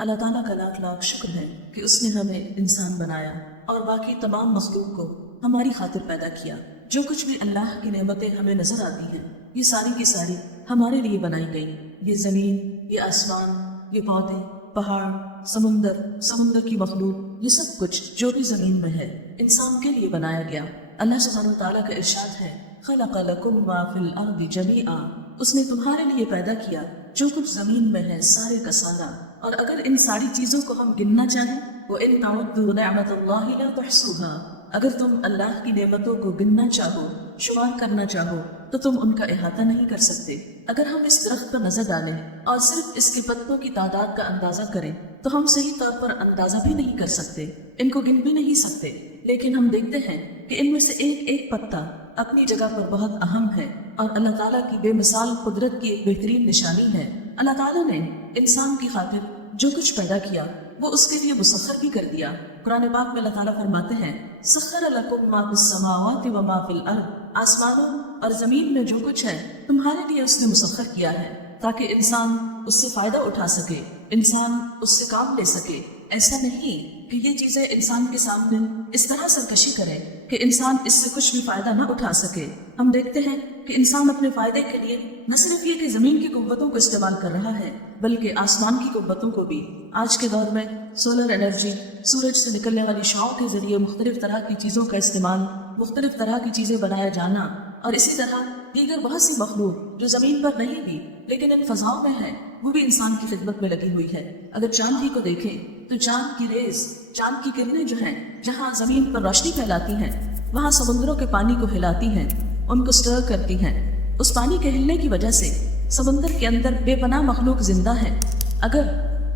اللہ تعالیٰ کا لاکھ لاکھ شکر ہے کہ اس نے ہمیں انسان بنایا اور باقی تمام مخلوق کو ہماری خاطر پیدا کیا۔ جو کچھ بھی اللہ کی نعمتیں ہمیں نظر آتی ہیں یہ ساری کی ساری ہمارے لیے بنائی گئی۔ یہ زمین، یہ آسمان، یہ پودے، پہاڑ، سمندر کی مخلوق، یہ سب کچھ جو بھی زمین میں ہے انسان کے لیے بنایا گیا۔ اللہ سبحانہ وتعالیٰ کا ارشاد ہے خلق لکم ما فی الارض جمیعا، اس نے تمہارے لیے پیدا کیا جو کچھ زمین میں ہے سارے کا سارا۔ اور اگر ان ساری چیزوں کو ہم گننا چاہیں وَإِن تَعُدُّوا نِعْمَةَ اللَّهِ لَا تُحْصُوهَا، اگر تم اللہ کی نعمتوں کو گننا چاہو، شمار کرنا چاہو تو تم ان کا احاطہ نہیں کر سکتے۔ اگر ہم اس درخت پر نظر ڈالیں اور صرف اس کے پتوں کی تعداد کا اندازہ کریں تو ہم صحیح طور پر اندازہ بھی نہیں کر سکتے، ان کو گن بھی نہیں سکتے، لیکن ہم دیکھتے ہیں کہ ان میں سے ایک ایک پتا اپنی جگہ پر بہت اہم ہے اور اللہ تعالیٰ کی بے مثال قدرت کی ایک بہترین نشانی ہے۔ اللہ تعالیٰ نے انسان کی خاطر جو کچھ پیدا کیا وہ اس کے لیے مسخر بھی کر دیا۔ قرآن پاک میں اللہ تعالیٰ فرماتے ہیں سخر لکم ما فی السماوات و ما فی الارض، آسمانوں اور زمین میں جو کچھ ہے تمہارے لیے اس نے مسخر کیا ہے تاکہ انسان اس سے فائدہ اٹھا سکے، انسان اس سے کام لے سکے۔ ایسا نہیں کہ یہ چیزیں انسان کے سامنے اس طرح سرکشی کرے کہ انسان اس سے کچھ بھی فائدہ نہ اٹھا سکے۔ ہم دیکھتے ہیں کہ انسان اپنے فائدے کے لیے نہ صرف یہ کہ زمین کی قوتوں کو استعمال کر رہا ہے بلکہ آسمان کی قوتوں کو بھی۔ آج کے دور میں سولر انرجی، سورج سے نکلنے والی شعاؤں کے ذریعے مختلف طرح کی چیزوں کا استعمال، مختلف طرح کی چیزیں بنایا جانا، اور اسی طرح دیگر بہت سی مخلوق جو زمین پر نہیں بھی لیکن ان فضاؤں میں ہے وہ بھی انسان کی خدمت میں لگی ہوئی ہے۔ اگر چاند ہی کو دیکھیں تو چاند کی ریز، چاند کی کرنیں جو ہیں جہاں زمین پر روشنی پھیلاتی ہیں وہاں سمندروں کے پانی کو ہلاتی ہیں، ان کو سٹر کرتی ہیں۔ اس پانی کے ہلنے کی وجہ سے سمندر کے اندر بے پناہ مخلوق زندہ ہے۔ اگر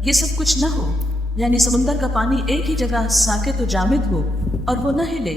یہ سب کچھ نہ ہو، یعنی سمندر کا پانی ایک ہی جگہ ساکت و جامد ہو اور وہ نہ ہلے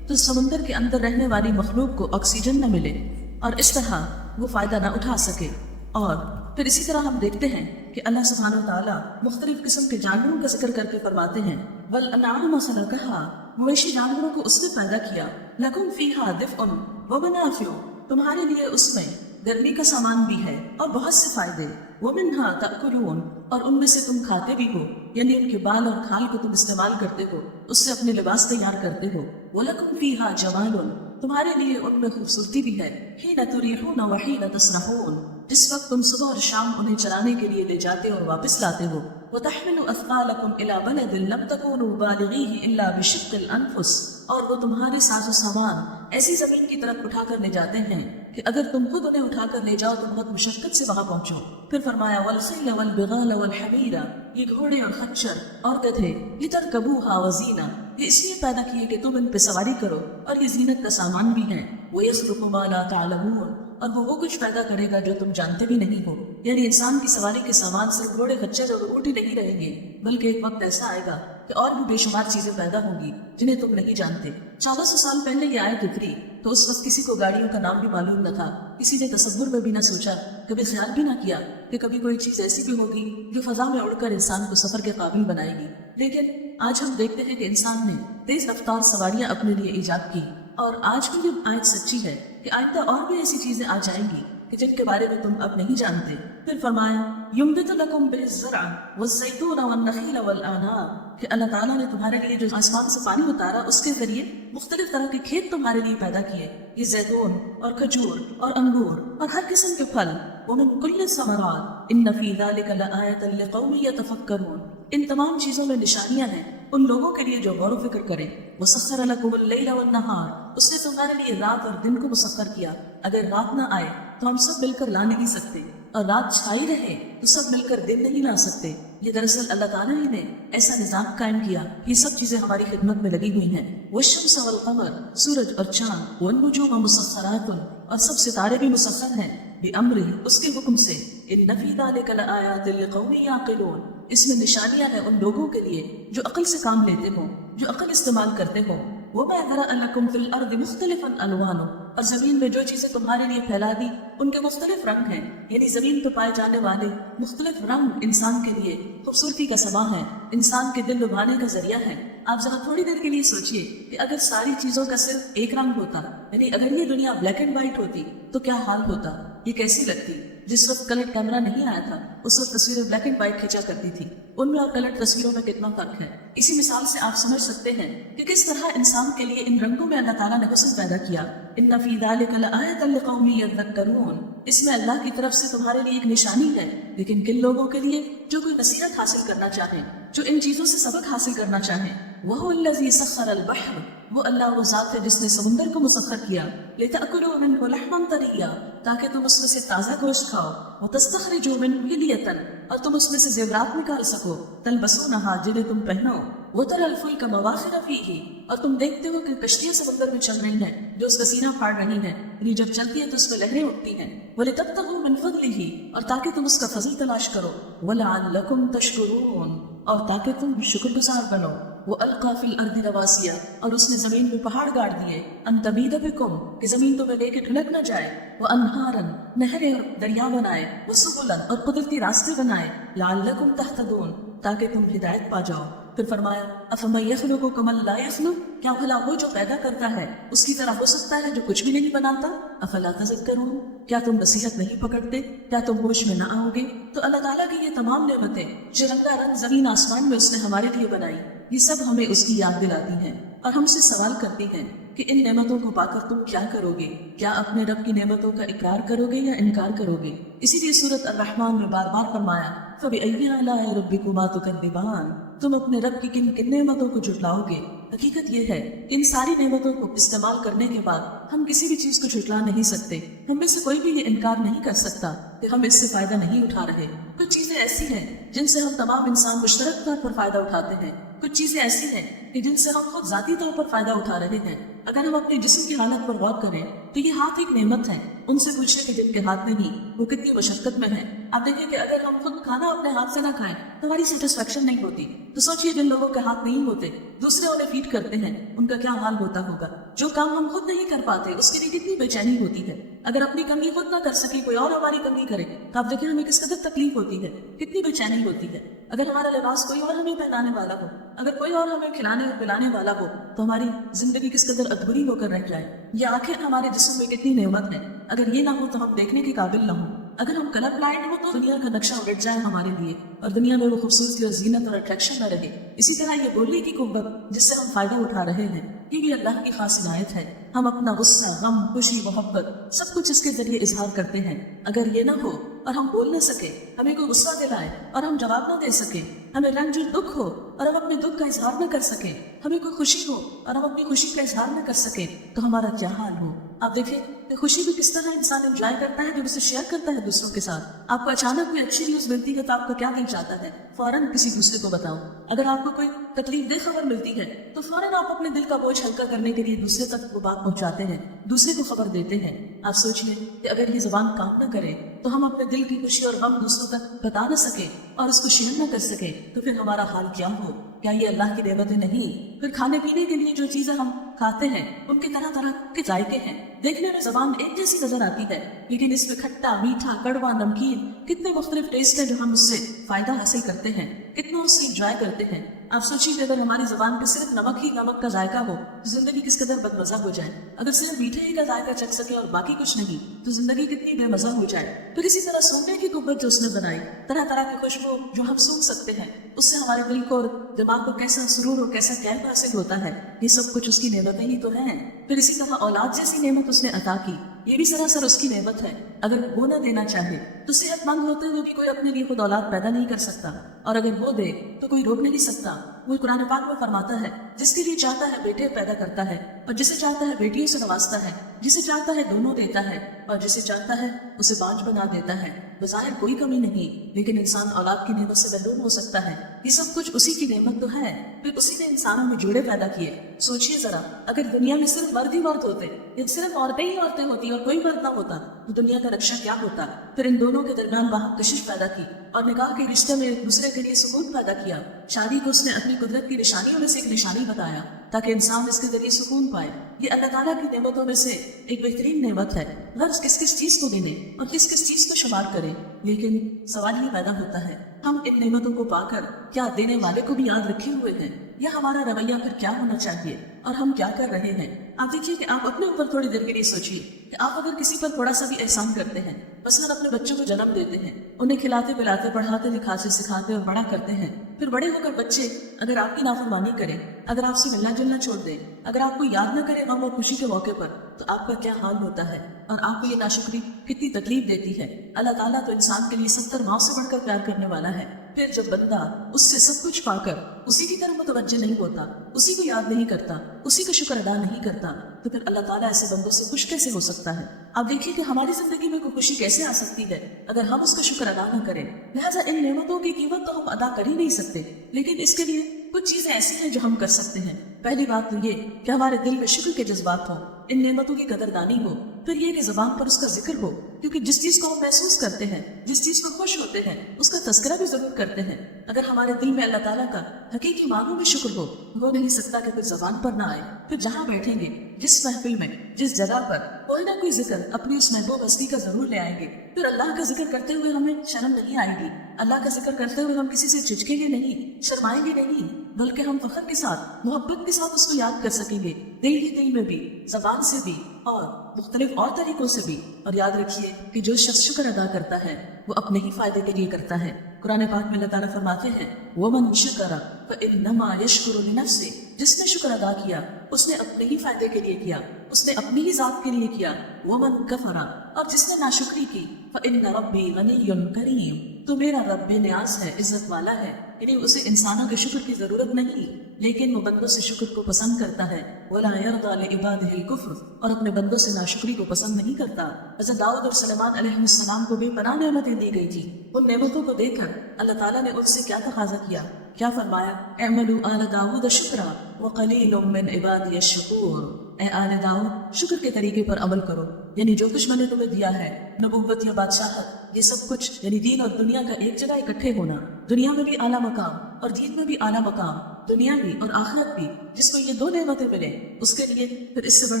تو سمندر کے اندر رہنے والی مخلوق کو آکسیجن نہ ملے اور اس طرح وہ فائدہ نہ اٹھا سکے۔ اور پھر اسی طرح ہم دیکھتے ہیں کہ اللہ سبحانہ وتعالیٰ مختلف قسم کے جانوروں کا ذکر کر کے فرماتے ہیں وَالْأَنْعَامَ خَلَقَهَا، مویشی جانوروں کو اس نے پیدا کیا، لَكُمْ فِيهَا دِفْءٌ وَمَنَافِعُ، تمہارے لیے اس میں گرمی کا سامان بھی ہے اور بہت سے فائدے، وَمِنْهَا تَأْكُلُونَ، اور ان میں سے تم کھاتے بھی ہو، یعنی ان کے بال اور کھال کو تم استعمال کرتے ہو، اس سے اپنے لباس تیار کرتے ہو، وَلَكُمْ فِيهَا جَمَالٌ، تمہارے لیے ان میں خوبصورتی بھی ہے، حِينَ تُرِيحُونَ وَحِينَ تَسْرَحُونَ، جس وقت تم صبح اور شام انہیں چرانے کے لیے لے جاتے اور واپس لاتے ہو، وَتَحْمِلُ أَثْقَالَكُمْ إِلَى بَلَدٍ لَمْ تَكُونُوا بَالِغِيهِ إِلَّا بِشِقِّ الْأَنفُسِ، اور وہ تمہارے ساز و سامان ایسی زمین کی طرف اٹھا کر لے جاتے ہیں کہ اگر تم خود انہیں اٹھا کر لے جاؤ تو بہت مشقت سے وہاں پہنچو۔ پھر فرمایا وَالْخَيْلَ وَالْبِغَالَ وَالْحَمِيرَ، یہ گھوڑے اور خچر اور گدھے، لِتَرْكَبُوهَا وَزِينَةً، یہ اس لیے پیدا کیے کہ تم ان پہ سواری کرو اور یہ زینت کا سامان بھی ہے، وَيَخْلُقُ مَا لَا تَعْلَمُونَ، اور وہ کچھ پیدا کرے گا جو تم جانتے بھی نہیں ہو۔ یعنی انسان کی سواری کے سامان صرف گھوڑے خچر اور اونٹ ہی نہیں رہیں گے بلکہ ایک وقت ایسا آئے گا کہ اور بھی بے شمار چیزیں پیدا ہوں گی جنہیں تم نہیں جانتے۔ 1400 سال پہلے یہ آیت اتری تو اس وقت کسی کو گاڑیوں کا نام بھی معلوم نہ تھا، کسی نے تصور میں بھی نہ سوچا، کبھی خیال بھی نہ کیا کہ کبھی کوئی چیز ایسی بھی ہوگی جو فضا میں اڑ کر انسان کو سفر کے قابل بنائے گی۔ لیکن آج ہم دیکھتے ہیں کہ انسان نے تیز رفتار سواریاں اپنے لیے ایجاد کی، اور آج بھی یہ آیت سچی ہے کہ آئندہ اور بھی ایسی چیزیں آ جائیں گی کہ جن کے بارے میں تم اب نہیں جانتے۔ پھر فرمایا يُنبِتُ لَكُمْ بِهِ الزَّرْعَ وَالزَّيْتُونَ وَالنَّخِيلَ وَالْأَعْنَابَ، کہ اللہ تعالیٰ نے تمہارے لیے جو آسمان سے پانی اتارا اس کے ذریعے مختلف طرح کے کھیت تمہارے لیے پیدا کیے، یہ زیتون اور کھجور اور انگور اور ہر قسم کے پھل، وَمِن كُلِّ الثَّمَرَاتِ إِنَّ فِي ذَلِكَ لَآيَةً لِقَوْمٍ يَتَفَكَّرُونَ، ان تمام چیزوں میں نشانیاں ہیں ان لوگوں کے لیے جو غور و فکر کریں۔ وَسَخَّرَ لَكُمُ اللَّيْلَ وَالنَّهَارَ، اس نے تمہارے لیے رات اور دن کو مسخر کیا، اگر رات نہ آئے تو ہم سب مل کر لا نہیں سکتے، اور رات چھائی رہے تو سب مل کر دن نہیں لا سکتے۔ یہ دراصل اللہ تعالیٰ ہی نے ایسا نظام قائم کیا، یہ سب چیزیں ہماری خدمت میں لگی ہوئی ہیں۔ وَالشَّمْسَ وَالْقَمَرَ، سورج اور چاند، وَالنُّجُومَ مُسَخَّرَاتٌ، اور سب ستارے بھی مسخر ہیں، بِأَمْرِهِ، اس کے حکم سے، إِنَّ فِي ذَلِكَ لَآيَاتٍ لِقَوْمٍ يَعْقِلُونَ، اس میں نشانیاں ہیں ان لوگوں کے لیے جو عقل سے کام لیتے ہوں، جو عقل استعمال کرتے ہوں۔ وَمَا ذَرَأَ لَكُمْ فِي الْأَرْضِ مُخْتَلِفًا أَلْوَانُهُ، اور زمین میں جو چیزیں تمہارے لیے پھیلا دی ان کے مختلف رنگ ہیں، یعنی زمین پہ پائے جانے والے مختلف رنگ انسان کے لیے خوبصورتی کا سبب ہے، انسان کے دل لبھانے کا ذریعہ ہے۔ آپ ذرا تھوڑی دیر کے لیے سوچئے کہ اگر ساری چیزوں کا صرف ایک رنگ ہوتا، یعنی اگر یہ دنیا بلیک اینڈ وائٹ ہوتی تو کیا حال ہوتا، یہ کیسی لگتی؟ جس وقت کلر کیمرہ نہیں آیا تھا اس وقت تصویریں بلیک اینڈ وائٹ کھینچا کرتی تھی، ان میں اور کلر تصویروں میں کتنا فرق ہے۔ اسی مثال سے آپ سمجھ سکتے ہیں کہ کس طرح انسان کے لیے ان رنگوں میں اللہ تعالیٰ نے حسن پیدا کیا۔ ان فی ذلک لآیۃ لقوم یذکرون، اس میں اللہ کی طرف سے تمہارے لیے ایک نشانی ہے، لیکن کن لوگوں کے لیے؟ جو کوئی نصیحت حاصل کرنا چاہیں، جو ان چیزوں سے سبق حاصل کرنا چاہیں۔ وَهُوَ الَّذِي سَخَّرَ الْبَحْرَ، وہ اللہ وہ ذات ہے جس نے سمندر کو مسخر کیا، لِتَأْكُلُوا مِنْهُ لَحْمًا طَرِيًّا، تاکہ تم اس میں سے تازہ گوشت کھاؤ، وَتَسْتَخْرِجُوا مِنْهُ حِلْيَةً، اور تم اس میں سے زیورات نکال سکو، تَلْبَسُونَهَا، جنہیں تم پہنو، وَتَرَى الْفُلْكَ مَوَاخِرَ فِيهِ، اور تم دیکھتے ہو کہ کشتیاں سمندر میں چل رہی ہیں جو اس کا سینہ پھاڑ رہی ہیں، یعنی جب چلتی ہے تو اس میں لہریں اٹھتی ہیں، وَلِتَبْتَغُوا مِنْ فَضْلِهِ، اور تاکہ تم اس کا فضل تلاش کرو، وَلَعَلَّكُمْ تَشْكُرُونَ، اور تاکہ تم شکر گزار بنو۔ وَأَلْقَى فِي الْأَرْضِ رَوَاسِيَ، اور اس نے زمین پہ پہاڑ گاڑ دیے، أَن تَمِيدَ بِكُمْ، کہ زمین تمہیں لے کے ڈھلک نہ جائے، وَأَنْهَارًا، نہریں اور دریا بنائے، وَسُبُلًا، اور قدرتی راستے بنائے، لَعَلَّكُمْ تَهْتَدُونَ، تاکہ تم ہدایت پا جاؤ۔ پھر فرمایا أَفَمَن يَخْلُقُ كَمَن لَّا يَخْلُقُ، کیا بھلا وہ جو پیدا کرتا ہے اس کی طرح ہو سکتا ہے جو کچھ بھی نہیں بناتا؟ أَفَلَا تَذَكَّرُونَ، کیا تم نصیحت نہیں پکڑتے؟ کیا تم ہوش میں نہ آؤ گے؟ تو اللہ تعالیٰ کی یہ تمام نعمتیں جو رنگا رنگ زمین آسمان میں اس نے ہمارے لیے بنائی، یہ سب ہمیں اس کی یاد دلاتی ہیں اور ہم سے سوال کرتی ہیں کہ ان نعمتوں کو پا کر تم کیا کرو گے؟ کیا اپنے رب کی نعمتوں کا اقرار کرو گے یا انکار کرو گے؟ اسی لیے سورۃ الرحمن میں بار بار فرمایا فَبِأَيِّ آلَاءِ رَبِّكُمَا تُكَذِّبَانِ، تم اپنے رب کی کن کن نعمتوں کو جھٹلاؤ گے؟ حقیقت یہ ہے کہ ان ساری نعمتوں کو استعمال کرنے کے بعد ہم کسی بھی چیز کو جھٹلا نہیں سکتے۔ ہم میں سے کوئی بھی یہ انکار نہیں کر سکتا کہ ہم اس سے فائدہ نہیں اٹھا رہے۔ کچھ چیزیں ایسی ہیں جن سے ہم تمام انسان مشترک طور پر فائدہ اٹھاتے ہیں، کچھ چیزیں ایسی ہیں کہ جن سے ہم خود ذاتی طور پر فائدہ اٹھا رہے ہیں۔ اگر ہم اپنے جسم کی حالت پر غور کریں تو یہ ہاتھ ایک نعمت ہے، ان سے پوچھیں کہ جن کے ہاتھ نہیں وہ کتنی مشقت میں ہیں۔ آپ دیکھیں کہ اگر ہم خود کھانا اپنے ہاتھ سے نہ کھائیں تو ہماری سیٹسفیکشن نہیں ہوتی، تو سوچئے جن لوگوں کے ہاتھ نہیں ہوتے دوسرے انہیں فیڈ کرتے ہیں ان کا کیا حال ہوتا ہوگا۔ جو کام ہم خود نہیں کر پاتے اس کے لیے کتنی بے چینی ہوتی ہے۔ اگر اپنی کمی خود نہ کر سکے کوئی اور ہماری کمی کرے تو آپ دیکھیں ہمیں کس قدر تکلیف ہوتی ہے، کتنی بے چینی ہوتی ہے۔ اگر ہمارا لباس کوئی اور ہمیں پہنانے والا ہو، اگر کوئی اور ہمیں کھلانے اور پلانے والا ہو تو ہماری زندگی کس قدر ادھوری ہو کر رہ جائے۔ یہ آنکھیں ہمارے جسم میں کتنی نعمت ہے، اگر یہ نہ ہو تو ہم دیکھنے کے قابل نہ ہوں۔ اگر ہم کلر بلائنڈ ہو تو دنیا کا نقشہ الٹ جائے ہمارے لیے اور دنیا میں وہ خوبصورتی اور زینت اور اٹریکشن نہ رہے۔ اسی طرح یہ بولنے کی قوت جس سے ہم فائدہ اٹھا رہے ہیں، یہ بھی اللہ کی خاص عنایت ہے۔ ہم اپنا غصہ، غم، خوشی، محبت سب کچھ اس کے ذریعے اظہار کرتے ہیں۔ اگر یہ نہ ہو اور ہم بول نہ سکے، ہمیں کوئی غصہ دلائے اور ہم جواب نہ دے سکے، ہمیں رنج اور دکھ ہو اور ہم اپنے دکھ کا اظہار نہ کر سکے، ہمیں کوئی خوشی ہو اور ہم اپنی خوشی کا اظہار نہ کر سکے تو ہمارا کیا حال ہو۔ آپ دیکھیں کہ خوشی بھی کس طرح انسان انجوائے کرتا ہے جب اسے شیئر کرتا ہے دوسروں کے ساتھ۔ آپ کو اچانک کوئی اچھی نیوز ملتی ہے تو آپ کا کیا دل چاہتا ہے؟ فوراً کسی دوسرے کو بتاؤ۔ اگر آپ کو کوئی تکلیف دہ خبر ملتی ہے تو فوراً آپ اپنے دل کا بوجھ ہلکا کرنے کے لیے دوسرے تک وہ بات پہنچاتے ہیں، دوسرے کو خبر دیتے ہیں۔ آپ سوچئے کہ اگر یہ زبان کام نہ کرے تو ہم اپنے دل کی خوشی اور غم دوسروں تک بتا نہ سکے اور اس کو شیئر نہ کر سکے تو پھر ہمارا حال کیا ہو؟ کیا یہ اللہ کی نعمتیں نہیں؟ پھر کھانے پینے کے لیے جو چیزیں ہم کھاتے ہیں ان کے طرح طرح کے ذائقے ہیں۔ دیکھنے میں زبان ایک جیسی نظر آتی ہے لیکن اس میں کھٹا، میٹھا، کڑوا، نمکین کتنے مختلف ٹیسٹ ہیں جو ہم اس سے فائدہ حاصل کرتے ہیں، کتنا اس سے انجوائے کرتے ہیں۔ آپ سوچیے کہ اگر ہماری زبان پہ صرف نمک ہی نمک کا ذائقہ ہو تو زندگی کس قدر بد مزہ ہو جائے۔ اگر صرف میٹھے ہی کا ذائقہ چکھ سکے اور باقی کچھ نہیں تو زندگی کتنی بے مزہ ہو جائے۔ پھر اسی طرح سونگنے کی قوت جو اس نے بنائی، طرح طرح کی خوشبو جو ہم سونگ سکتے ہیں، اس سے ہمارے دل کو اور دماغ کو کیسا سرور اور کیسا کیف حاصل ہوتا ہے۔ یہ سب کچھ اس کی نعمتیں ہی تو ہیں۔ پھر اسی طرح اولاد جیسی نعمت اس نے عطا کی، یہ بھی سراسر اس کی نعمت ہے۔ اگر وہ نہ دینا چاہے تو صحت مند ہوتے ہوئے بھی کوئی اپنے لیے خود اولاد پیدا نہیں کر سکتا، اور اگر وہ دے تو کوئی روک نہیں سکتا۔ وہ قرآن پاک میں فرماتا ہے جس کے لیے چاہتا ہے بیٹے پیدا کرتا ہے اور جسے چاہتا ہے بیٹیوں سے نوازتا ہے، جسے چاہتا ہے دونوں دیتا ہے اور جسے چاہتا ہے اسے باج بنا دیتا ہے۔ بظاہر کوئی کمی نہیں لیکن انسان اولاد کی نعمت سے محروم ہو سکتا ہے۔ یہ سب کچھ اسی کی نعمت تو ہے، پھر اسی نے انسانوں میں جوڑے پیدا کیے۔ سوچئے ذرا اگر دنیا میں صرف مرد ہی مرد ہوتے یا صرف عورتیں ہی عورتیں ہوتی اور کوئی مرد نہ ہوتا تو دنیا کا نقشہ کیا ہوتا؟ پھر ان دونوں کے درمیان باہم کشش پیدا کی اور نکاح کے رشتے میں ایک دوسرے کے لیے سکون پیدا کیا۔ شادی کو اس نے اپنی قدرت کی نشانیوں میں سے ایک نشانی بتایا تاکہ انسان اس کے ذریعے سکون پائے۔ یہ اللہ تعالیٰ کی نعمتوں میں سے ایک بہترین نعمت ہے۔ غرض کس کس چیز کو گنے اور کس کس چیز کو شمار کرے، لیکن سوال یہ پیدا ہوتا ہے ہم ان نعمتوں کو پا کر کیا دینے والے کو بھی یاد رکھے ہوئے ہیں، یا ہمارا رویہ پھر کیا ہونا چاہیے اور ہم کیا کر رہے ہیں؟ آپ دیکھیے کہ آپ اپنے اوپر تھوڑی دیر کے لیے سوچیے کہ آپ اگر کسی پر تھوڑا سا بھی بھی احسان کرتے ہیں، مثلاً اپنے بچوں کو جنم دیتے ہیں، انہیں کھلاتے پلاتے پڑھاتے لکھاتے سکھاتے اور بڑا کرتے ہیں، پھر بڑے ہو کر بچے اگر آپ کی نافرمانی کریں، اگر آپ سے ملنا جلنا چھوڑ دیں، اگر آپ کو یاد نہ کرے غم اور خوشی کے موقع پر، تو آپ کا کیا حال ہوتا ہے اور آپ کو یہ ناشکری کتنی تکلیف دیتی ہے۔ اللہ تعالیٰ تو انسان کے لیے 70 ماؤں سے بڑھ کر پیار کرنے والا ہے، پھر جب بندہ اس سے سب کچھ پا کر اسی کی طرف متوجہ نہیں ہوتا، اسی کو یاد نہیں کرتا، اسی کا شکر ادا نہیں کرتا، تو پھر اللہ تعالیٰ ایسے بندوں سے خوش کیسے ہو سکتا ہے؟ آپ دیکھیے کہ ہماری زندگی میں کوئی خوشی کیسے آ سکتی ہے اگر ہم اس کا شکر ادا نہ کریں۔ لہٰذا ان نعمتوں کی قیمت تو ہم ادا کر ہی نہیں سکتے، لیکن اس کے لیے کچھ چیزیں ایسی ہیں جو ہم کر سکتے ہیں۔ پہلی بات تو یہ کہ ہمارے دل میں شکر کے جذبات ہوں، ان نعمتوں کی قدردانی ہو، پھر یہ کہ زبان پر اس کا ذکر ہو، کیونکہ جس چیز کو ہم محسوس کرتے ہیں، جس چیز کو خوش ہوتے ہیں، اس کا تذکرہ بھی ضرور کرتے ہیں۔ اگر ہمارے دل میں اللہ تعالیٰ کا حقیقی معنوں میں شکر ہو، ہو نہیں سکتا کہ کچھ زبان پر نہ آئے۔ پھر جہاں بیٹھیں گے، جس محفل میں، جس جگہ پر کوئی نہ کوئی ذکر اپنی اس محبوب ہستی کا ضرور لے آئیں گے۔ پھر اللہ کا ذکر کرتے ہوئے ہمیں شرم نہیں آئے گی، اللہ کا ذکر کرتے ہوئے ہم کسی سے جھجکیں گے نہیں، شرمائیں گے نہیں، بلکہ ہم فخر کے ساتھ، محبت کے ساتھ اس کو یاد کر سکیں گے، دل ہی دل میں بھی، زبان سے بھی اور مختلف اور طریقوں سے بھی۔ اور یاد رکھیے کہ جو شخص شکر ادا کرتا ہے وہ اپنے ہی فائدے کے لیے کرتا ہے۔ قرآن پاک میں اللہ تعالیٰ فرماتے ہیں وَمَنْ شَكَرَ فَإِنَّمَا يَشْكُرُ لِنَفْسِهِ، جس نے شکر ادا کیا اس نے اپنے ہی فائدے کے لیے کیا، اس نے اپنی ہی ذات کے لیے کیا۔ وَمَنْ كَفَرَ، اور جس نے ناشکری کی، فَإِنَّ رَبِّي غَنِيٌّ كَرِيمٌ، تو میرا رب بے نیاز ہے، عزت والا ہے، یعنی اسے انسانوں کے شکر کی ضرورت نہیں، لیکن وہ بندوں سے شکر کو پسند کرتا ہے۔ وَلَا يَرْضَى لِعِبَادِهِ الْكُفْرَ، اور اپنے بندوں سے ناشکری کو پسند نہیں کرتا۔ حضرت داؤد اور سلیمان علیہ السلام کو بے پناہ نعمتیں دی گئی تھی، ان نعمتوں کو دیکھ کر اللہ تعالیٰ نے ان سے کیا تقاضا کیا، کیا فرمایا؟ اعملوا آل داؤد شکرا وقلیل من عبادی الشکور، اے آل داؤد شکر کے طریقے پر عمل کرو، یعنی جو کچھ میں نے تمہیں دیا ہے، نبوت یا بادشاہت، یہ سب کچھ یعنی دین اور دنیا کا ایک جگہ اکٹھے ہونا، دنیا میں بھی اعلیٰ مقام اور دین میں بھی اعلیٰ مقام، دنیا بھی اور آخرت بھی، جس کو یہ دو نعمتیں ملے اس کے لیے پھر اس سے بڑھ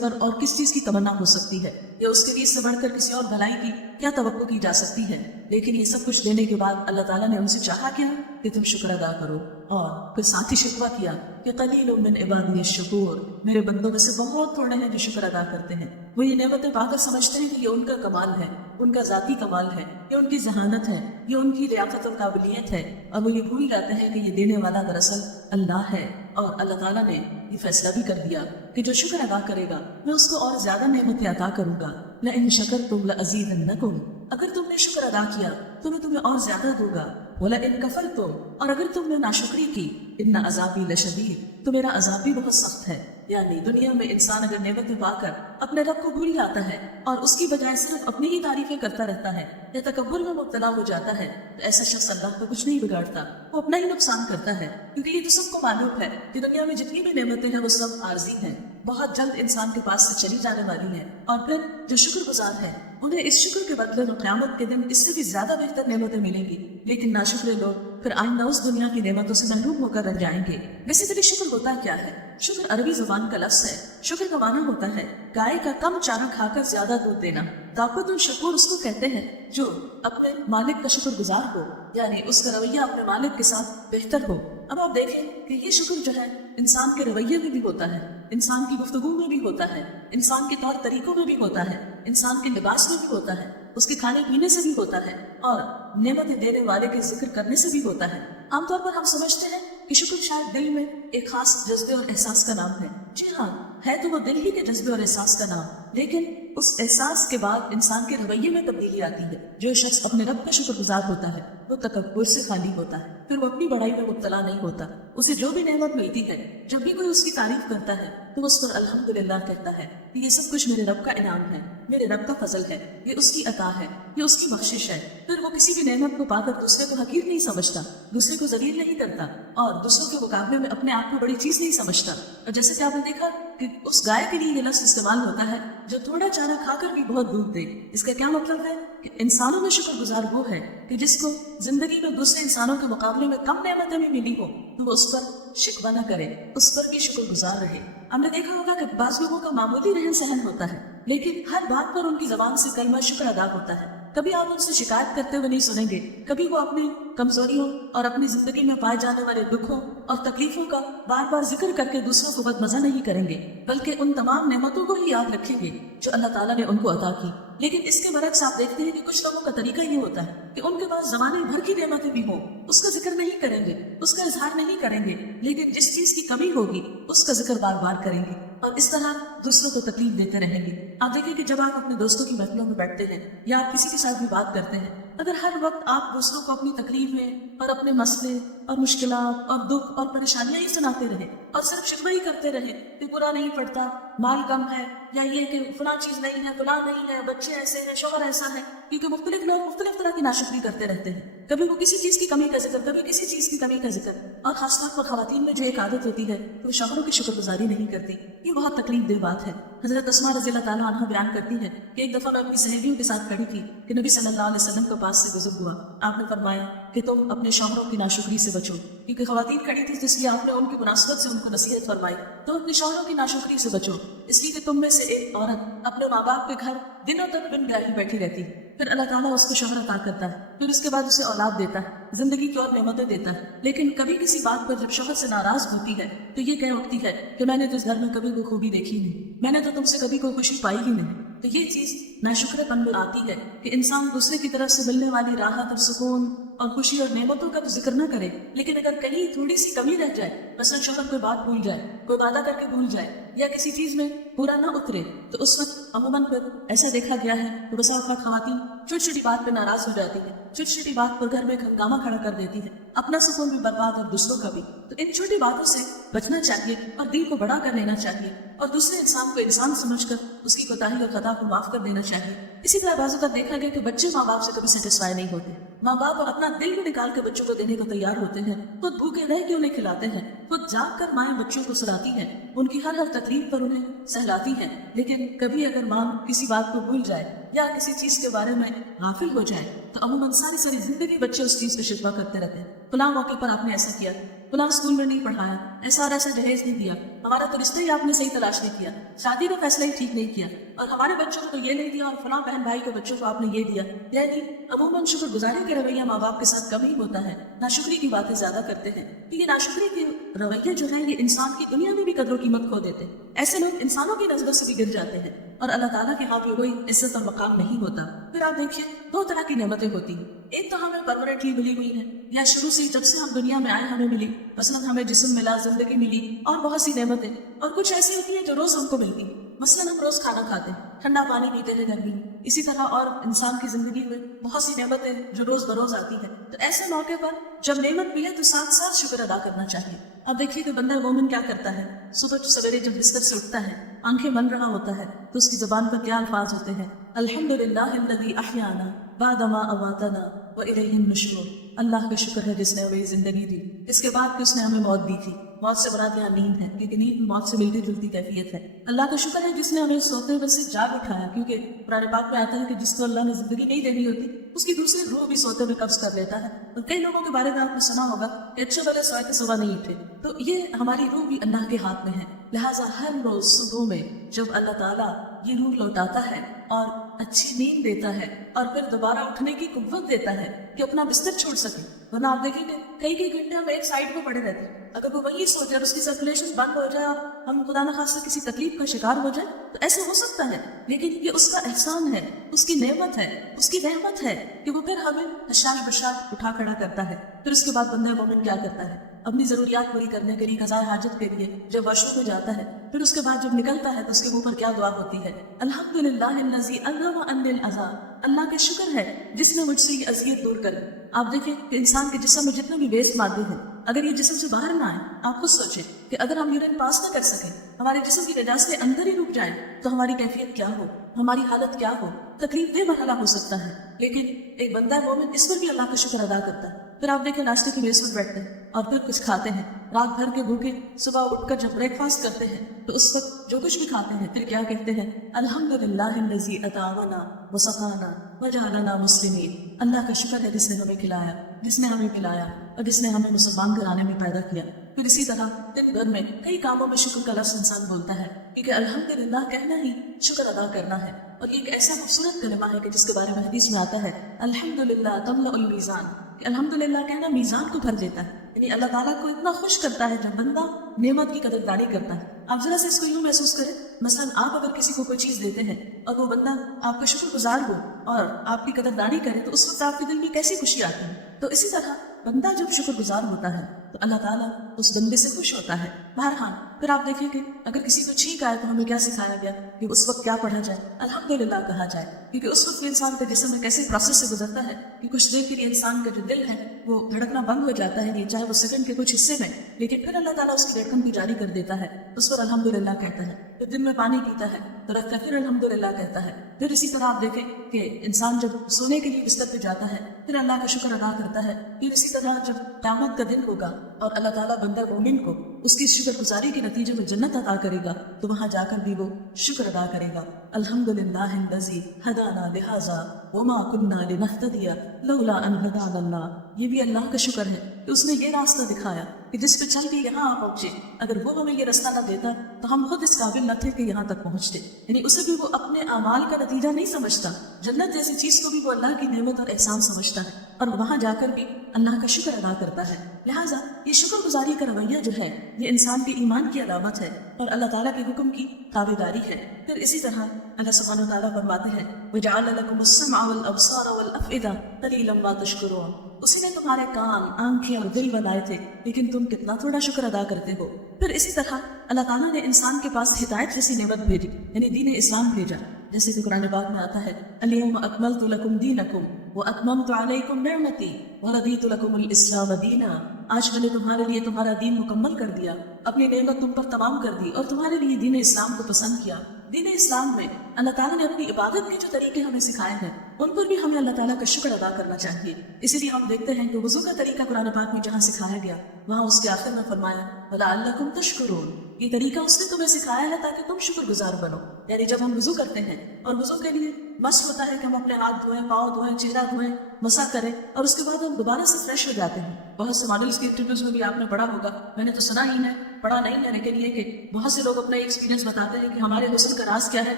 کر اور کس چیز کی تمنا ہو سکتی ہے، یا اس کے لیے اس سے بڑھ کر کسی اور بھلائی کی کیا توقع کی جا سکتی ہے؟ لیکن یہ سب کچھ دینے کے بعد اللہ تعالیٰ نے ان سے چاہا کیا کہ تم شکر ادا کرو، اور پھر ساتھ ہی شکوہ کیا کہ قلیل من عبادی الشکور، میرے بندوں میں سے بہت تھوڑے ہیں جو شکر ادا کرتے ہیں۔ وہ یہ نعمتیں پا کر سمجھتے ہیں کہ یہ ان کا کمال ہے، ان کا ذاتی کمال ہے، یہ ان کی ذہانت ہے، یہ ان کی لیاقت اور قابلیت ہے، اور وہ یہ بھول جاتے ہیں کہ یہ دینے والا دراصل اللہ ہے۔ اور اللہ تعالیٰ نے یہ فیصلہ بھی کر دیا کہ جو شکر ادا کرے گا میں اس کو اور زیادہ نعمتیں عطا کروں گا۔ لئن شکرتم لأزیدنکم، اگر تم نے شکر ادا کیا تو میں تمہیں اور زیادہ دوں گا۔ وَلَئِن كَفَرْتُمْ، اور اگر تم نے ناشکری کی، ان عذابی لشدید، تو میرا عذاب بھی بہت سخت ہے۔ یعنی دنیا میں انسان اگر نعمتیں پا کر اپنے رب کو بھول جاتا ہے اور اس کی بجائے صرف اپنی ہی تعریفیں کرتا رہتا ہے یا تکبر میں مبتلا ہو جاتا ہے، تو ایسا شخص اللہ کو کچھ نہیں بگاڑتا، وہ اپنا ہی نقصان کرتا ہے، کیونکہ یہ تو سب کو معلوم ہے کہ دنیا میں جتنی بھی نعمتیں ہیں وہ سب عارضی ہیں، بہت جلد انسان کے پاس سے چلی جانے والی ہیں، اور پھر جو شکر گزار ہے انہیں اس شکر کے بدلے میں قیامت کے دن اس سے بھی زیادہ بہتر نعمتیں ملیں گی، لیکن ناشکرے لوگ پھر آئندہ اس دنیا کی نعمتوں سے محروم ہو کر رہ جائیں گے۔ بیسیکلی شکر ہوتا کیا ہے؟ شکر عربی زبان کا لفظ ہے، شکر کا معنی ہوتا ہے گائے کا کم چارہ کھا کر زیادہ دودھ دینا۔ طاقت الشکور اس کو کہتے ہیں جو اپنے مالک کا شکر گزار ہو، یعنی اس کا رویہ اپنے مالک کے ساتھ بہتر ہو۔ اب آپ دیکھیں کہ یہ شکر جو ہے انسان کے رویے میں بھی ہوتا ہے، انسان کی گفتگو میں بھی ہوتا ہے، انسان کے طور طریقوں میں بھی ہوتا ہے، انسان کے لباس میں بھی ہوتا ہے، اس کے کھانے پینے سے بھی ہوتا ہے، اور نعمتیں دینے والے کے ذکر کرنے سے بھی ہوتا ہے۔ عام طور پر ہم سمجھتے ہیں کہ شکر شاید دل میں ایک خاص جذبے اور احساس کا نام ہے۔ جی ہاں، ہے تو وہ دل ہی کے جذبے اور احساس کا نام، لیکن اس احساس کے بعد انسان کے رویے میں تبدیلی آتی ہے۔ جو شخص اپنے رب کا شکر گزار ہوتا ہے وہ تکبر سے خالی ہوتا ہے، پھر وہ اپنی بڑائی میں مبتلا نہیں ہوتا۔ اسے جو بھی نعمت ملتی ہے، جب بھی کوئی اس کی تعریف کرتا ہے تو وہ اس پر الحمدللہ کہتا ہے کہ یہ سب کچھ میرے رب کا انعام ہے، میرے رب کا فضل ہے، یہ اس کی عطا ہے، یہ اس کی بخشش ہے۔ پھر وہ کسی بھی نعمت کو پا کر دوسرے کو حقیر نہیں سمجھتا، دوسرے کو ذلیل نہیں کرتا، اور دوسروں کے مقابلے میں اپنے آپ کو بڑی چیز نہیں سمجھتا۔ اور جیسے کہ آپ نے دیکھا کہ اس گائے کے لیے یہ لفظ استعمال ہوتا ہے جو تھوڑا چارہ کھا کر بھی بہت دودھ دے۔ اس کا کیا مطلب ہے کہ انسانوں میں شکر گزار وہ ہے کہ جس کو زندگی میں دوسرے انسانوں کے مقابلے میں کم نعمتیں بھی ملی ہو تو وہ اس پر شکوہ نہ کرے، اس پر بھی شکر گزار رہے۔ ہم نے دیکھا ہوگا کہ بعض لوگوں کا معمولی رہن سہن ہوتا ہے لیکن ہر بات پر ان کی زبان سے کلمہ شکر ادا ہوتا ہے، کبھی آپ ان سے شکایت کرتے ہوئے نہیں سنیں گے، کبھی وہ اپنی کمزوریوں اور اپنی زندگی میں پائے جانے والے دکھوں اور تکلیفوں کا بار بار ذکر کر کے دوسروں کو بدمزہ نہیں کریں گے، بلکہ ان تمام نعمتوں کو ہی یاد رکھیں گے جو اللہ تعالیٰ نے ان کو عطا کی۔ لیکن اس کے برعکس آپ دیکھتے ہیں کہ کچھ لوگوں کا طریقہ یہ ہوتا ہے کہ ان کے پاس زمانے بھر کی نعمتیں بھی ہوں، اس کا ذکر نہیں کریں گے، اس کا اظہار نہیں کریں گے، لیکن جس چیز کی کمی ہوگی اس کا ذکر بار بار کریں گے اور اس طرح دوسروں کو تکلیف دیتے رہیں گے۔ آپ دیکھیں کہ جب آپ اپنے دوستوں کی محفلوں میں بیٹھتے ہیں یا آپ کسی کے ساتھ بھی بات کرتے ہیں، اگر ہر وقت آپ دوسروں کو اپنی تکلیفیں اور اپنے مسئلے اور مشکلات اور دکھ اور پریشانیاں ہی سناتے رہیں اور صرف شکوہ ہی کرتے رہیں کہ برا نہیں پڑتا، مال کم ہے، یا یہ کہ فلاں چیز نہیں ہے، فلاں نہیں ہے، بچے ایسے ہیں، شوہر ایسا ہے، کیونکہ مختلف لوگ مختلف طرح کی ناشکری کرتے رہتے ہیں، کبھی وہ کسی چیز کی کمی کا ذکر، کبھی کسی چیز کی کمی کا ذکر، اور خاص طور پر خواتین میں جو ایک عادت ہوتی ہے وہ شوہروں کی شکر گزاری نہیں کرتی۔ یہ بہت تکلیف دہ بات ہے۔ حضرت اسماء رضی اللہ تعالیٰ عنہ بیان کرتی ہے کہ ایک دفعہ میں اپنی سہیلیوں کے ساتھ کھڑی تھی کہ نبی صلی اللہ علیہ وسلم کے پاس سے گزر ہوا۔ آپ نے فرمایا کہ تم اپنے شوہروں کی ناشکری سے بچو، کیونکہ خواتین کھڑی تھی جس لیے آپ نے ان کی مناسبت سے ان کو نصیحت فرمائی، تم اپنے شوہروں کی ناشکری سے بچو، اس لیے کہ تم میں سے ایک عورت اپنے ماں باپ کے گھر دنوں تک بن گاہی بیٹھی رہتی، پھر اللہ تعالیٰ اس کو شوہر عطا کرتا ہے، پھر اس کے بعد اسے اولاد دیتا ہے، زندگی کی اور نعمتیں دیتا ہے، لیکن کبھی کسی بات پر جب شوہر سے ناراض ہوتی ہے تو یہ کہہ اٹھتی ہے کہ میں نے تو اس گھر میں کبھی کوئی خوبی دیکھی نہیں، میں نے تو تم سے کبھی کوئی خوشی پائی ہی نہیں۔ تو یہ چیز ناشکر پن میں آتی ہے کہ انسان دوسرے کی طرف سے ملنے والی راحت اور سکون اور خوشی اور نعمتوں کا تو ذکر نہ کرے، لیکن اگر کہیں تھوڑی سی کمی رہ جائے، مثلا شوہر کوئی بات بھول جائے، کوئی وعدہ کر کے بھول جائے یا کسی چیز میں پورا نہ اترے، تو اس وقت عموماً پھر ایسا دیکھا گیا ہے کہ بسا اوقات خواتین چھوٹی چھوٹی بات پہ ناراض ہو جاتی ہے، چھوٹی چھوٹی بات پر گھر میں ایک ہنگامہ کھڑا کر دیتی ہے، اپنا سکون بھی برباد اور دوسروں کا بھی۔ تو ان چھوٹی باتوں سے بچنا چاہیے اور دل کو بڑا کر لینا چاہیے اور دوسرے انسان کو انسان سمجھ کر اس کی کوتاہی اور خطا کو معاف کر دینا چاہیے۔ اسی طرح بعض اوقات دیکھا گیا کہ بچے ماں باپ سے کبھی سیٹسفائی نہیں ہوتے، ماں باپ اپنا دل کو نکال کے بچوں کو دینے کو تیار ہوتے ہیں، خود بھوکے رہ کے انہیں کھلاتے ہیں، خود جاگ کر مائیں بچوں کو سلاتی ہیں، ان کی ہر تکلیف پر انہیں سہلاتی ہیں، لیکن کبھی اگر ماں کسی بات کو بھول جائے یا کسی چیز کے بارے میں غافل ہو جائے تو عموماً ساری زندگی بچے اس چیز پہ شکوہ کرتے رہتے ہیں، فلاں موقع پر آپ نے ایسا کیا، فلاں اسکول میں نہیں پڑھایا، ایسا اور ایسا جہیز نہیں دیا، ہمارا تو رشتہ ہی آپ نے صحیح تلاش نہیں کیا، شادی کا فیصلہ ہی ٹھیک نہیں کیا، اور ہمارے بچوں کو تو یہ نہیں دیا اور فلاں بہن بھائی کے بچوں کو آپ نے یہ دیا۔ یعنی عموماً شکر گزاری کا رویہ ماں باپ کے ساتھ کم ہی ہوتا ہے، ناشکری کی باتیں زیادہ کرتے ہیں۔ تو یہ ناشکری کے رویے جو ہے یہ انسان کی دنیا میں بھی قدر و قیمت کھو دیتے ہیں، ایسے لوگ انسانوں کی نظروں سے بھی گر جاتے ہیں اور اللہ تعالیٰ کے ہاں بھی کوئی عزت اور مقام نہیں ہوتا۔ پھر آپ دیکھیے دو طرح کی نعمتیں ہوتی ہیں، ایک تو ہمیں پرماننٹلی ملی ہوئی ہے یا شروع سے جب سے ہم دنیا میں آئے ہمیں ملی، مثلاً ہمیں جسم ملا، زندگی ملی اور بہت سی نعمتیں، اور کچھ ایسی ہوتی ہیں جو روز ہم کو ملتی ہیں، مثلاً ہم روز کھانا کھاتے ہیں، ٹھنڈا پانی پیتے ہیں گرمی، اسی طرح اور انسان کی زندگی میں بہت سی نعمتیں جو روز بروز آتی ہیں۔ تو ایسے موقع پر جب نعمت ملے تو ساتھ ساتھ شکر ادا کرنا چاہیے۔ اب دیکھیے کہ بندہ مومن کیا کرتا ہے، صبح سویرے جب بستر سے اٹھتا ہے، آنکھیں بن رہا ہوتا ہے تو اس کی زبان پر کیا الفاظ ہوتے ہیں؟ الحمدللہ الذی احیانا بعد ما اماتنا والیہ النشور، اللہ کا شکر ہے جس نے ہمیں زندگی دی اس کے بعد کہ اس نے ہمیں موت دی تھی۔ موت سے مراد یہاں نیند ہے، کیونکہ نیند موت سے ملتی جلتی کیفیت ہے۔ اللہ کا شکر ہے جس نے ہمیں سوتے ہوئے سے جاگ اٹھایا، کیونکہ قرآن پاک میں آتا ہے کہ جس کو اللہ نے زندگی نہیں دینی ہوتی اس کی دوسری روح بھی سوتے ہوئے قبض کر لیتا ہے، اور کئی لوگوں کے بارے میں آپ نے سنا ہوگا کہ اچھے بھلے سوئے تھے صبح نہیں اٹھے، تو یہ ہماری روح بھی اللہ کے ہاتھ میں ہے۔ لہٰذا ہر روز صبح میں جب اللہ تعالیٰ یہ روح لوٹاتا ہے اور اچھی نیند دیتا ہے اور پھر دوبارہ اٹھنے کی قوت دیتا ہے کہ اپنا بستر چھوڑ سکے، ورنہ آپ دیکھیں گے کئی گھنٹے ہم ایک سائڈ پہ پڑے رہتے ہیں، اگر وہ وہیں سو جائے اور اس کی سرکولیشن بند ہو جائے اور ہم خدا نخواستہ کسی تکلیف کا شکار ہو جائے تو ایسا ہو سکتا ہے، لیکن یہ اس کا احسان ہے، اس کی نعمت ہے، اس کی رحمت ہے کہ وہ پھر ہمیں حشاش بشاش اٹھا کھڑا کرتا ہے۔ پھر اس کے بعد بندہ مومن کیا کرتا ہے؟ اپنی ضروریات پوری کرنے کے لیے، قضاء حاجت کے لیے جب واش روم میں جاتا ہے، پھر اس کے بعد جب نکلتا ہے تو اس کے منہ پر کیا دعا ہوتی ہے؟ الحمدللہ الذی اذهب عني الاذى، اللہ کا شکر ہے جس نے مجھ سے یہ اذیت دور کر۔ آپ دیکھیں کہ انسان کے جسم میں جتنے بھی ویسٹ مادے ہیں اگر یہ جسم سے باہر نہ آئے، آپ خود سوچیں کہ اگر ہم یورین پاس نہ کر سکیں، ہمارے جسم کی نجاستیں اندر ہی رک جائیں تو ہماری کیفیت کیا ہو، ہماری حالت کیا ہو، تکلیف دہ مرحلہ ہو سکتا ہے۔ لیکن ایک بندہ مومن اس پر بھی اللہ کا شکر ادا کرتا ہے۔ پھر آپ دیکھیں ناشتے کی میز پر بیٹھتے ہیں اور پھر کچھ کھاتے ہیں، رات بھر کے بھوکے صبح اٹھ کر جب بریک فاسٹ کرتے ہیں تو اس وقت جو کچھ بھی کھاتے ہیں پھر کیا کہتے ہیں؟ الحمدللہ الذی اطعمنا وسقانا وجعلنا مسلمین، اللہ کا شکر ہے جس نے ہمیں کھلایا، جس نے ہمیں پلایا اور جس نے ہمیں مسلمان گھرانے میں پیدا کیا۔ پھر اسی طرح دن بھر میں کئی کاموں میں شکر کا لفظ انسان بولتا ہے، کیونکہ الحمدللہ کہنا ہی شکر ادا کرنا ہے۔ اور یہ ایک ایسا خوبصورت کلمہ ہے کہ جس کے بارے میں حدیث میں آتا ہے الحمدللہ تملأ المیزان، کہ الحمدللہ کہنا میزان کو بھر دیتا ہے. یعنی اللہ تعالیٰ کو اتنا خوش کرتا ہے جب بندہ نعمت کی قدردانی کرتا ہے. آپ ذرا سے اس کو یوں محسوس کریں، مثلا آپ اگر کسی کو کوئی چیز دیتے ہیں اور وہ بندہ آپ کا شکر گزار ہو اور آپ کی قدردانی کرے تو اس وقت آپ کے دل میں کیسی خوشی آتی ہے. تو اسی طرح بندہ جب شکر گزار ہوتا ہے تو اللہ تعالیٰ اس بندے سے خوش ہوتا ہے. بہرحال پھر آپ دیکھیں کہ اگر کسی کو چھینک آئے تو ہمیں کیا سکھایا گیا کہ اس وقت کیا پڑھا جائے؟ الحمدللہ کہا جائے، کیونکہ اس وقت انسان کے جسم میں کیسے پروسیس سے گزرتا ہے کہ کچھ دیر کے لیے انسان کا جو دل ہے وہ دھڑکنا بند ہو جاتا ہے، چاہے وہ سیکنڈ کے کچھ حصے میں، لیکن پھر اللہ تعالیٰ اس کی دھڑکن کو جاری کر دیتا ہے. اس پر الحمدللہ کہتا ہے. پھر دن میں پانی پیتا ہے تو رکھتا ہے، پھر الحمدللہ کہتا ہے. پھر اسی طرح آپ دیکھیں کہ انسان جب سونے کے لیے بستر پہ جاتا ہے پھر اللہ کا شکر ادا کرتا ہے. پھر اسی طرح جب قیامت کا دن ہوگا اور اللہ تعالیٰ بندہ مومن کو اس کی شکر گزاری کے نتیجے میں جنت عطا کرے گا تو وہاں جا کر بھی وہ شکر ادا کرے گا. الحمدللہ الذی ہدانا لہذا وما کنا لنہتدی لولا ان ہدانا اللہ. یہ بھی اللہ کا شکر ہے کہ اس نے یہ راستہ دکھایا کہ جس پہ چل کے یہاں آپ پہنچے. اگر وہ ہمیں یہ راستہ نہ دیتا تو ہم خود اس قابل نہ تھے کہ یہاں تک پہنچتے. یعنی اسے بھی وہ اپنے اعمال کا نتیجہ نہیں سمجھتا، جنت جیسی چیز کو بھی وہ اللہ کی نعمت اور احسان سمجھتا ہے اور وہاں جا کر بھی اللہ کا شکر ادا کرتا ہے. لہٰذا یہ شکر گزاری کا رویہ جو ہے یہ انسان کے ایمان کی علامت ہے اور اللہ تعالیٰ کے حکم کی تابعداری ہے. پھر اسی طرح اللہ سبحانہ وتعالیٰ فرماتے ہیں وَجَعَلَ لَكُمُ السَّمْعَ وَالْأَبْصَارَ وَالْأَفْئِدَةَ قَلِيلًا مَا تَشْكُرُونَ. اسی نے تمہارے کان، آنکھیں اور دل بنائے تھے لیکن تم کتنا تھوڑا شکر ادا کرتے ہو. پھر اسی طرح اللہ تعالیٰ نے انسان کے پاس ہدایت جیسی نعمت بھیجی، یعنی دین اسلام بھیجا، جیسے کہ قرآن پاک میں آتا ہے اليوم اکملت لکم دینکم واتممت علیکم نعمتی ورضیت لکم الاسلام دینا. آج میں نے تمہارے لیے تمہارا دین مکمل کر دیا، اپنی نعمت تم پر تمام کر دی اور تمہارے لیے دین اسلام کو پسند کیا. دین اسلام میں اللہ تعالیٰ نے اپنی عبادت کے جو طریقے ہمیں سکھائے ہیں ان پر بھی ہمیں اللہ تعالیٰ کا شکر ادا کرنا چاہیے. اسی لیے ہم دیکھتے ہیں کہ وضو کا طریقہ قرآن پاک میں جہاں سکھایا گیا وہاں اس کے آخر میں فرمایا وَلَعَلَّكُمْ تَشْكُرُونَ. یہ طریقہ اس نے تمہیں سکھایا ہے تاکہ تم شکر گزار بنو. یعنی جب ہم وضو کرتے ہیں اور وضو کے لیے مس ہوتا ہے کہ ہم اپنے ہاتھ دھوئیں، پاؤں دھوئیں، چہرہ دھوئیں، مسا کریں اور اس کے بعد ہم دوبارہ سے فریش ہو جاتے ہیں. بہت سے ماڈلس کی انٹرویوز میں بھی آپ نے پڑھا ہوگا، میں نے تو سنا ہی ہے، پڑھا نہیں ہے، لیکن یہ کہ بہت سے لوگ اپنا ایکسپیرینس بتاتے ہیں کہ ہمارے غسل کا راز کیا ہے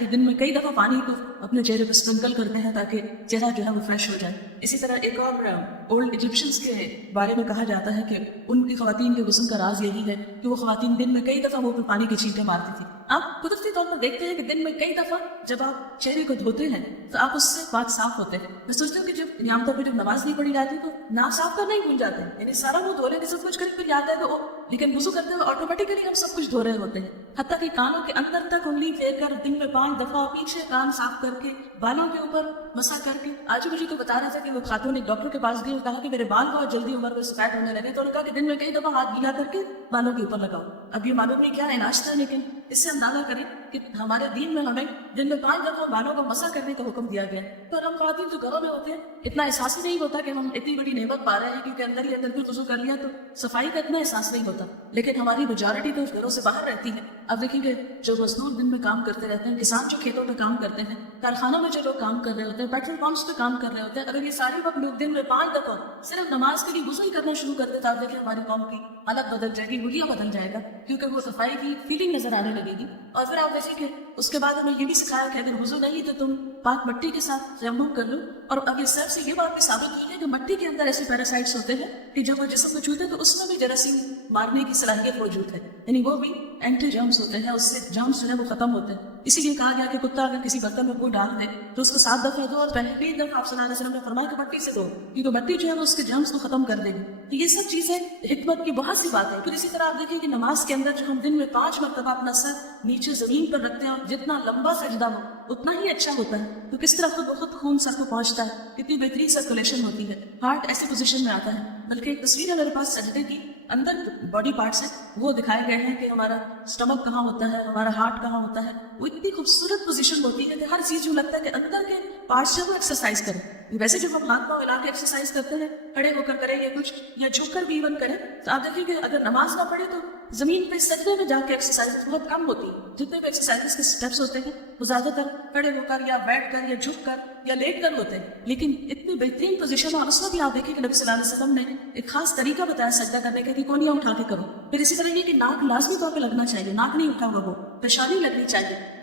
کہ دن میں کئی دفعہ پانی کو اپنے چہرے پہ اسپرنکل کرتے ہیں تاکہ چہرہ جو ہے وہ فریش ہو جائے. اسی طرح ایک اور اولڈ ایجپشنس کے بارے میں کہا جاتا ہے کہ ان کی خواتین کے غسل کا راز یہی ہے کہ وہ خواتین دن میں کئی دفعہ وہ پانی کی چھینٹیں مارتی تھی. آپ قدرتی طور پر دیکھتے ہیں کہ دن میں کئی دفعہ جب آپ چہرے کو دھوتے ہیں تو آپ اس سے پاک صاف ہوتے ہیں. میں سوچتی ہوں کہ جب عام طور پہ جب نماز نہیں پڑھی جاتی تو ناک صاف کرنا ہی بھول جاتے ہیں، یعنی سارا وہ دھو رہے ہیں سب کچھ کریں پھر یاد ہے تو لیکن وضو کرتے ہوئے آٹومیٹکلی ہم سب کچھ دھو رہے ہوتے ہیں، حتیٰ کہ کانوں کے اندر تک انگلی پھیر کر دن میں 5 دفعہ پیچھے کان صاف کر کے بالوں کے اوپر مسا کر کے. آج مجھے کو بتا رہا تھا کہ وہ خاتون ایک ڈاکٹر کے پاس گئی اور کہا کہ میرے بال بہت جلدی عمر میں سفید ہونے لگے تو انہوں نے کہا کہ دن میں کئی دفعہ ہاتھ گیلا کر کے بالوں کے اوپر لگاؤ. اب یہ معلوم نہیں کیا علاج تھا لیکن اس سے اندازہ کریں کہ ہمارے دین میں ہمیں دن میں 5 دفعہ بالوں کو مسا کرنے کا حکم دیا گیا. پر ہم خواتین جو گھروں میں ہوتے ہیں اتنا احساس ہی نہیں ہوتا کہ ہم اتنی بڑی نعمت پا رہے ہیں کیونکہ اندر ہی اندر بھی وضو کر لیا تو صفائی کا اتنا احساس نہیں ہوتا. لیکن ہماری میجورٹی تو گھروں سے باہر رہتی ہے. اب دیکھیں گے جو مزدور دن میں کام کرتے رہتے ہیں، کسان جو کھیتوں میں کام کرتے ہیں، کارخانوں میں جو لوگ کام کر رہے ہوتے ہیں، پیٹرول پمپس پہ کام کر رہے ہوتے ہیں، اگر یہ سارے وقت لوگ دن میں 5 دفعہ صرف نماز کے لیے وضو ہی کرنا شروع کر دیتا، آپ دیکھیں ہماری قوم کی حالت بدل جائے گی، حلیہ بدل جائے گا کیونکہ وہ صفائی کی فیلنگ نظر آنے لگے گی. اور پھر آپ دیکھیں کہ اس کے بعد ہمیں یہ بھی سکھایا کہ اگر وضو نہیں تو تم پاک مٹی کے ساتھ تیمم کر لو. اور اب یہ سب سے یہ بات بھی ثابت ہوئی ہے کہ مٹی کے اندر ایسے پیراسائٹس ہوتے ہیں کہ جب وہ جسم کو چھوتے تو اس میں بھی جراثیم مارنے کی صلاحیت موجود ہے، یعنی وہ بھی اینٹی جرمز ہوتے ہیں، اس سے جرمز جو ہے وہ ختم ہوتے ہیں. اسی لیے کہا گیا کہ کتا اگر کسی برتن میں منہ ڈال دے تو اس کو 7 دفعہ دو اور پہلے 3 دفعہ آپ صلی اللہ علیہ وسلم نے فرمایا کہ مٹی سے دو کیونکہ مٹی جو ہے وہ اس کے جرمز کو ختم کر دے گی. تو یہ سب چیزیں حکمت کی بہت سی بات ہے. پھر اسی طرح آپ دیکھیں کہ نماز کے اندر جو ہم دن میں 5 مرتبہ اپنا سر نیچے زمین پر رکھتے ہیں اور جتنا لمبا سجدہ ہو اتنا ہی اچھا ہوتا ہے. تو کس طرح خود بخود خون سر کو پہنچتا ہے، کتنی بہترین سرکولیشن ہوتی ہے، ہارٹ ایسی پوزیشن میں آتا ہے. بلکہ ایک تصویر ہے میرے پاس سجدے کی، اندر باڈی پارٹس ہیں وہ دکھائے گئے ہیں کہ ہمارا اسٹمک کہاں ہوتا ہے، ہمارا ہارٹ کہاں ہوتا ہے. وہ اتنی خوبصورت پوزیشن ہوتی ہے کہ ہر چیز جو لگتا ہے کہ اندر کے پارٹس جو وہ ایکسرسائز کریں. ویسے جو ہم ہاتھ پاؤں ہلا کے ایکسرسائز کرتے ہیں، کھڑے ہو کر کریں یا کچھ یا جھک کر بھی ایون کریں، تو آپ دیکھیں کہ اگر نماز نہ پڑھے تو زمین پہ سجدے میں جا کے ایکسرسائز بہت کم ہوتی ہے. جتنے بھی ایکسرسائز کے اسٹیپس ہوتے ہیں وہ زیادہ تر کھڑے ہو کر یا بیٹھ کر یا جھک کر یا لیٹ کر ہوتے ہیں. لیکن اتنی بہترین پوزیشن اور اس میں بھی آپ دیکھیں کہ نبی صلی اللہ علیہ وسلم نے ایک خاص طریقہ بتایا سجدہ کرنے کا کہ کونیاں اٹھا کے کرو. پھر اسی طرح یہ کہ ناک لازمی طور پہ لگنا چاہیے، ناک نہیں اٹھا ہوا، وہ پیشانی لگنی چاہیے.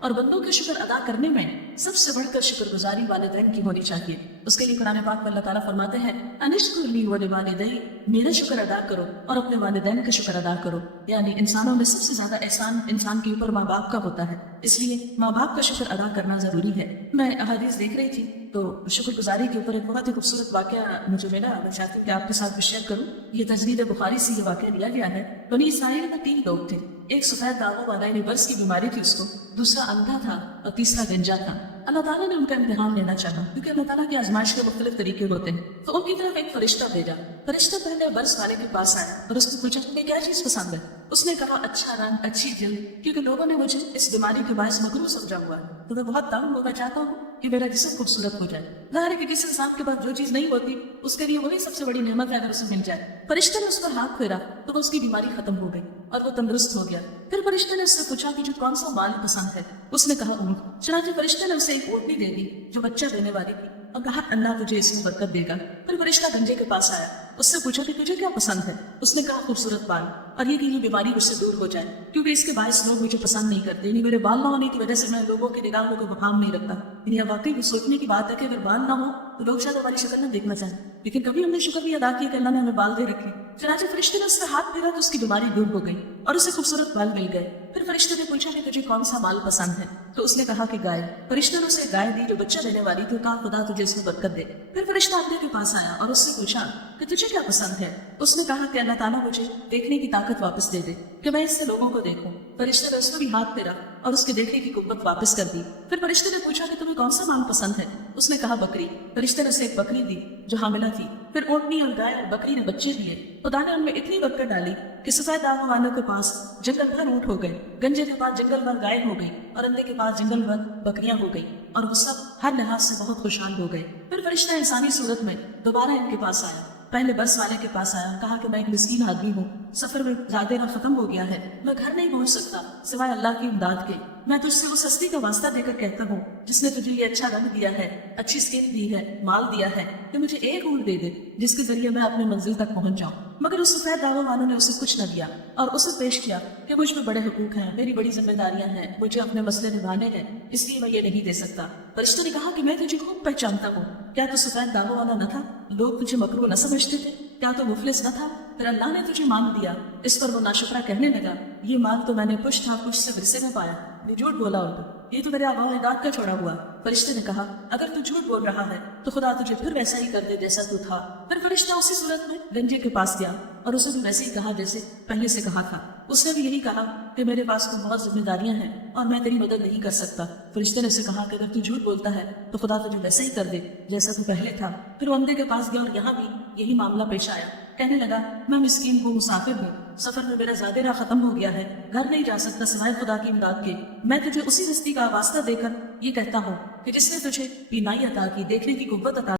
اور بندوں کے شکر ادا کرنے میں سب سے بڑھ کر شکر گزاری والدین کی ہونی چاہیے۔ اس کے لیے قرآن پاک میں اللہ تعالیٰ فرماتے ہیں انشکر لی ولوالدی، میرا شکر ادا کرو اور اپنے والدین کا شکر ادا کرو۔ یعنی انسانوں میں سب سے زیادہ احسان انسان کے اوپر ماں باپ کا ہوتا ہے، اس لیے ماں باپ کا شکر ادا کرنا ضروری ہے۔ میں احادیث دیکھ رہی تھی تو شکر گزاری کے اوپر ایک بہت ہی خوبصورت واقعہ مجھے ملا، میں چاہتی ہوں کہ آپ کے ساتھ بھی شیئر کروں۔ یہ تجرید بخاری سے یہ واقعہ لیا گیا ہے۔ بنی اسرائیل میں 3 لوگ تھے، ایک سفید داغوں والا یعنی برس کی بیماری تھی اس کو، دوسرا اندھا تھا اور تیسرا گنجا تھا۔ اللہ تعالیٰ نے ان کا امتحان لینا چاہا کیونکہ اللہ تعالیٰ کی آزمائش کے مختلف طریقے ہوتے ہیں، تو ان کی طرف ایک فرشتہ بھیجا۔ فرشتہ پہلے برس والے کے پاس آیا اور اس نے پوچھا تمہیں کیا چیز پسند ہے؟ اس نے کہا اچھا رنگ، اچھی جلد، کیونکہ لوگوں نے مجھے اس بیماری کے باعث مغرور سمجھا ہوا ہے، تو میں بہت تنگ ہونا چاہتا ہوں کہ میرا جسم خوبصورت ہو جائے۔ ظاہر ہے کہ جس انسان کے پاس جو چیز نہیں ہوتی اس کے لیے وہی سب سے بڑی نعمت ہے اگر اسے مل جائے۔ فرشتے نے اس پر ہاتھ پھیرا تو اس کی بیماری ختم ہو گئی اور وہ تندرست ہو گیا۔ پھر فرشتے نے اس سے پوچھا کہ جو کون سا مال پسند ہے؟ اس نے کہا اونٹ۔ چنانچہ فرشتے نے اسے ایک اونٹنی دے دی جو بچہ دینے والی تھی اور کہا اللہ تجھے اس میں برکت دے گا۔ پھر فرشتہ گنجے کے پاس آیا، اس سے پوچھا کہ تجھے کیا پسند ہے؟ اس نے کہا خوبصورت بال، اور یہ کہ یہ بیماری مجھ سے دور ہو جائے کیونکہ اس کے باعث لوگ مجھے پسند نہیں کرتے، یعنی میرے بال نہ ہونے کی وجہ سے میں لوگوں کی نگاہوں کو مقام نہیں رکھتا۔ یعنی واقعی وہ سوچنے کی بات ہے کہ اگر بال نہ ہو تو لوگ شاید ہماری شکل نہ دیکھنا چاہیں، لیکن کبھی ہم نے شکر بھی ادا کیا کہ اللہ نے ہمیں بال دے رکھے۔ چنانچہ فرشتے نے اس سے ہاتھ پھیرا تو اس کی بیماری دور ہو گئی اور اسے خوبصورت بال مل گئے۔ پھر فرشتے نے پوچھا کہ تجھے کون سا مال پسند ہے؟ تو اس نے کہا کہ گائے۔ فرشتے نے اسے گائے دی جو بچہ دینے والی تھی، کہا خدا تجھے اس میں برکت دے۔ پھر فرشتہ اندھے کے پاس آیا اور اس سے پوچھا کہ تجھے کیا پسند ہے؟ اس نے کہا کہ اللہ تعالیٰ مجھے دیکھنے کی طاقت واپس دے دے کہ میں اس سے لوگوں کو دیکھوں۔ فرشتے نے اس میں بھی ہاتھ پھیرا اور اس کے دیکھنے کی قوت واپس کر دی۔ پھر فرشتے نے پوچھا کہ تمہیں کون سا مال پسند ہے؟ اس نے کہا بکری۔ فرشتے نے اسے ایک بکری دی جو حاملہ تھی۔ پھر اونٹنی اور گائے اور بکری نے بچے دیے۔ خدا نے ان میں اتنی برکت ڈالی کہ سفید داغوں والوں کے پاس جنگل بھر اونٹ ہو گئے، گنجے کے پاس جنگل بھر گائے ہو گئی اور اندھے کے پاس جنگل بھر بکریاں ہو گئی، اور وہ سب ہر لحاظ سے بہت خوشحال ہو گئے۔ پھر فرشتہ انسانی صورت میں دوبارہ ان کے پاس آیا، پہلے برس والے کے پاس آیا، کہا کہ میں ایک مسکین آدمی ہوں، سفر میں زیادہ ختم ہو گیا ہے، میں گھر نہیں پہنچ سکتا سوائے اللہ کی امداد کے۔ میں تجھ سے اس ہستی کا واسطہ دے کر کہتا ہوں جس نے تجھے یہ اچھا رنگ دیا ہے، اچھی اسکن دی ہے، مال دیا ہے، کہ مجھے ایک اونٹ دے دے جس کے ذریعے میں اپنے منزل تک پہنچ جاؤں۔ مگر اس سفید داغوں والوں نے اسے کچھ نہ دیا اور اسے پیش کیا کہ مجھ میں بڑے حقوق ہیں، میری بڑی ذمہ داریاں ہیں، مجھے اپنے مسئلے نبھانے ہیں، اس لیے میں یہ نہیں دے سکتا۔ فرشتے نے کہا کہ میں تجھے خوب پہچانتا ہوں، کیا تو سفید داغوں والا نہ تھا؟ لوگ تجھے مکروہ نہ سمجھتے تھے؟ کیا تو مفلس نہ تھا؟ پھر اللہ نے تجھے مال دیا۔ اس پر وہ ناشکرا کہنے لگا یہ مال تو میں نے کچھ تھا کچھ سے ورثے میں پایا، یہ جھوٹ بولا اور یہ تو میرے آباء و اجداد کا چھوڑا ہوا۔ فرشتے نے کہا اگر تو جھوٹ بول رہا ہے تو خدا تجھے پھر ویسا ہی کر دے جیسا تو تھا۔ پھر فرشتہ اسی صورت میں گنجے کے پاس گیا اور اسے بھی ویسے ہی کہا جیسے پہلے سے کہا تھا۔ اس نے بھی یہی کہا کہ میرے پاس تو بہت ذمہ داریاں ہیں اور میں تیری مدد نہیں کر سکتا۔ فرشتے نے اسے کہا کہ اگر تو جھوٹ بولتا ہے تو خدا تجھے ویسا ہی کر دے جیسا تو پہلے تھا۔ پھر وہ اندھے کے پاس گیا اور یہاں بھی یہی معاملہ پیش آیا، کہنے لگا میں مسکین ہوں، مسافر ہوں، سفر میں میرا زیادہ راہ ختم ہو گیا ہے، گھر نہیں جا سکتا سوائے خدا کی امداد کے۔ میں تجھے اسی ہستی کا واسطہ دے کر یہ کہتا ہوں کہ جس نے تجھے بینائی عطا کی، دیکھنے کی قوت عطا